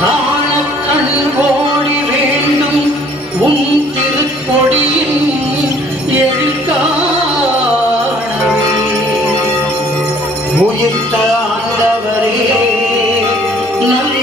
காண ஓடி வேண்டும். உன் திருக்கொடியின் எழுக்காணவே உயிர்த்த ஆண்டவரே நல்ல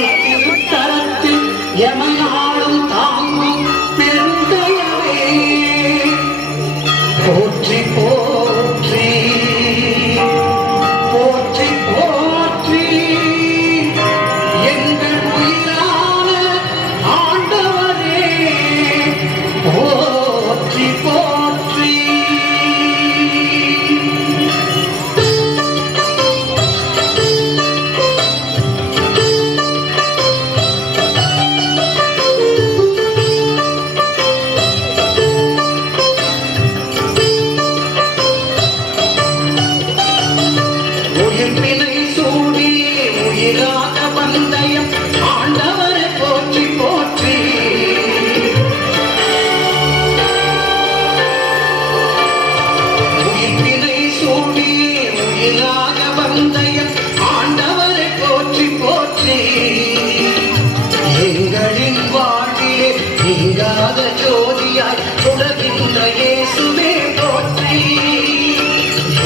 போற்றி எங்களின் வாழ்விலே நீங்காத ஜோதியாய் சுடர்கின்ற இயேசுவே போற்றி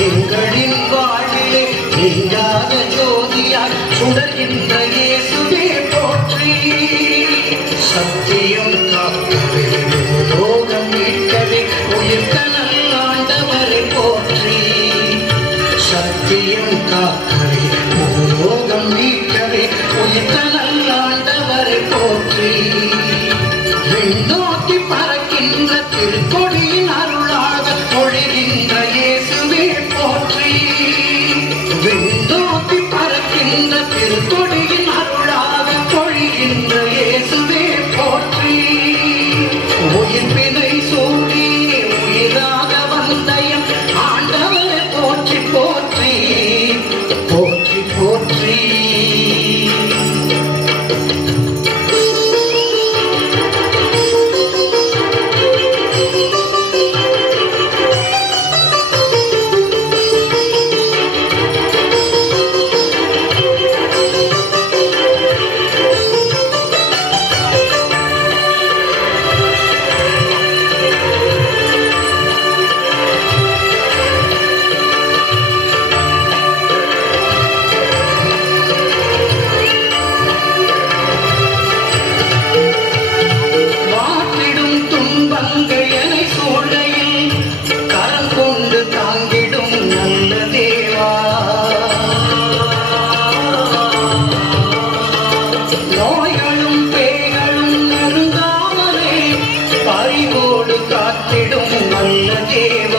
எங்களின் வாழ்விலே நீங்காத ஜோதியாய் சுடர்கின்ற இயேசுவே போற்றி சத்தியம் காக்கவே லோகம் உயிர்த்த நல்லாண்டவரை போற்றி. சத்தியம் காக்கவே போற்றி. விண்ணோக்கி பறக்கின்ற திருக்கொடியின் அருள் I'm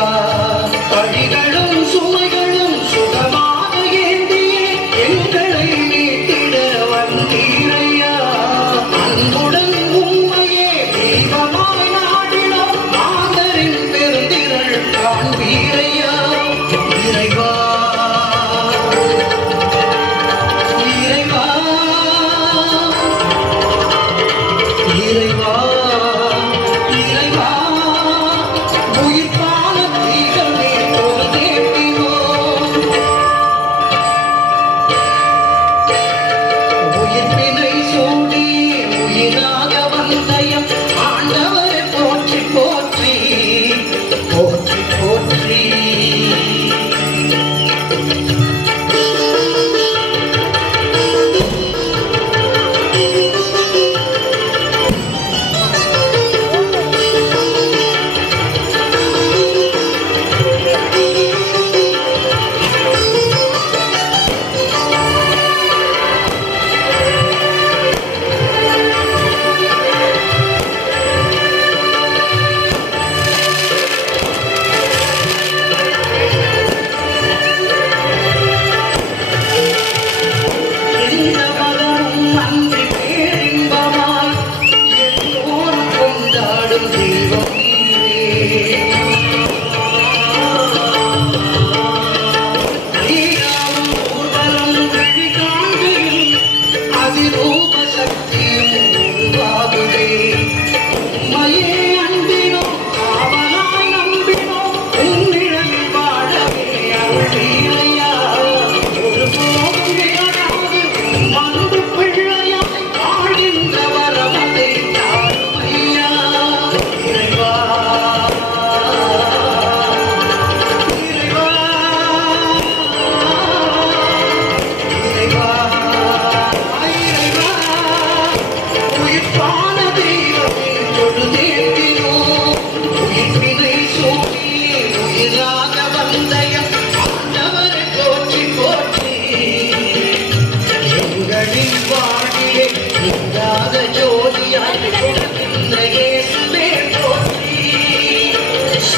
ஆடும் தெய்வம்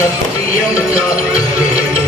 சத்தியம்